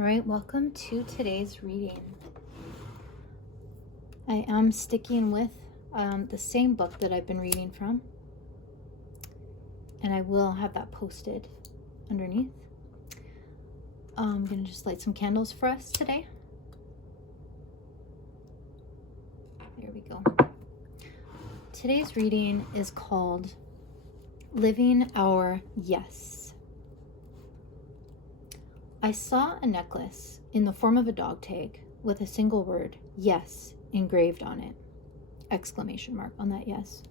All right, welcome to today's reading. I am sticking with the same book that I've been reading from, and I will have that posted underneath. I'm going to just light some candles for us today. There we go. Today's reading is called Living Our Yes. I saw a necklace in the form of a dog tag with a single word, yes, engraved on it. Exclamation mark on that yes.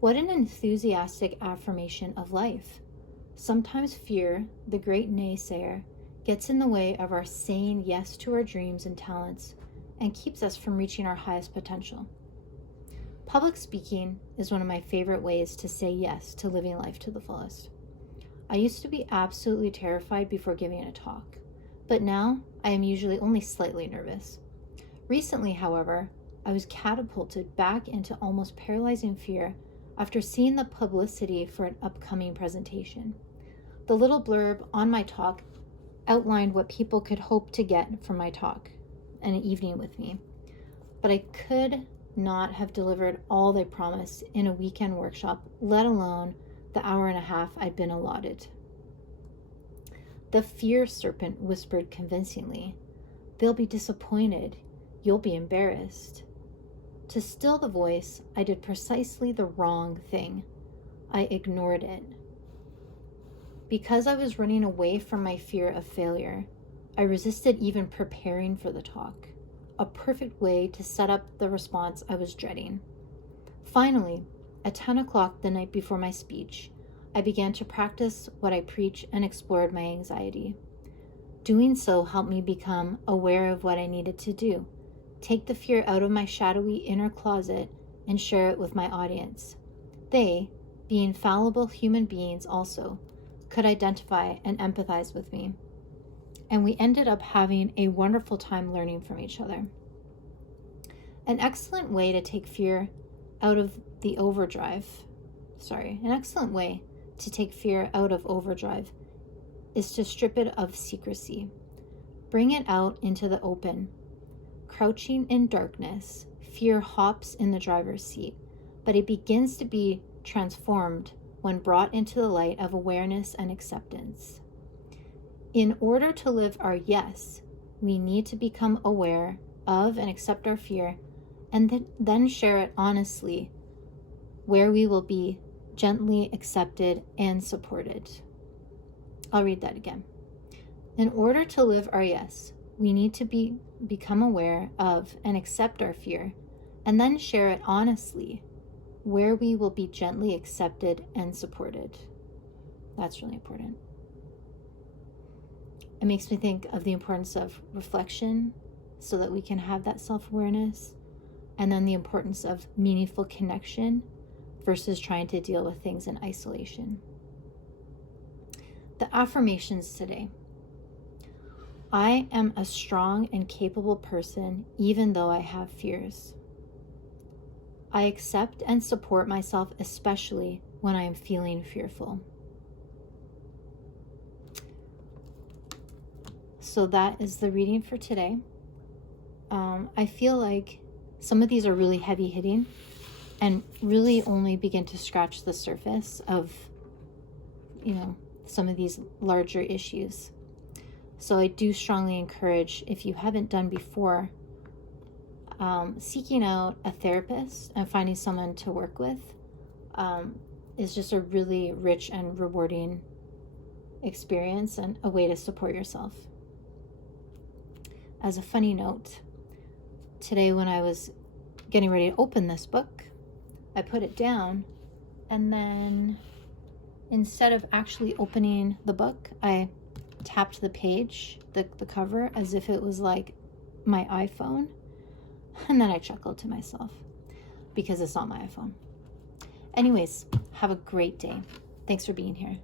What an enthusiastic affirmation of life. Sometimes fear, the great naysayer, gets in the way of our saying yes to our dreams and talents and keeps us from reaching our highest potential. Public speaking is one of my favorite ways to say yes to living life to the fullest. I used to be absolutely terrified before giving a talk, but now I am usually only slightly nervous. Recently, however, I was catapulted back into almost paralyzing fear after seeing the publicity for an upcoming presentation. The little blurb on my talk outlined what people could hope to get from my talk and an evening with me, but I could not have delivered all they promised in a weekend workshop, let alone the hour and a half I'd been allotted. The fear serpent whispered convincingly, "They'll be disappointed. You'll be embarrassed." To still the voice, I did precisely the wrong thing. I ignored it. Because I was running away from my fear of failure, I resisted even preparing for the talk, a perfect way to set up the response I was dreading. Finally, at 10 o'clock the night before my speech, I began to practice what I preach and explored my anxiety. Doing so helped me become aware of what I needed to do, take the fear out of my shadowy inner closet and share it with my audience. They, being fallible human beings also, could identify and empathize with me. And we ended up having a wonderful time learning from each other. An excellent way to take fear out of overdrive is to strip it of secrecy. Bring it out into the open. Crouching in darkness, fear hops in the driver's seat, but it begins to be transformed when brought into the light of awareness and acceptance. In order to live our yes, we need to become aware of and accept our fear, and then share it honestly, where we will be gently accepted and supported. I'll read that again. In order to live our yes, we need to become aware of and accept our fear, and then share it honestly, where we will be gently accepted and supported. That's really important. It makes me think of the importance of reflection so that we can have that self-awareness, and then the importance of meaningful connection versus trying to deal with things in isolation. The affirmations today. I am a strong and capable person even though I have fears. I accept and support myself, especially when I am feeling fearful. So that is the reading for today. I feel like some of these are really heavy hitting and really only begin to scratch the surface of, some of these larger issues. So I do strongly encourage, if you haven't done before, seeking out a therapist and finding someone to work with is just a really rich and rewarding experience and a way to support yourself. As a funny note, today when I was getting ready to open this book, I put it down, and then instead of actually opening the book, I tapped the page, the cover, as if it was like my iPhone, and then I chuckled to myself because it's not my iPhone. Anyways, have a great day. Thanks for being here.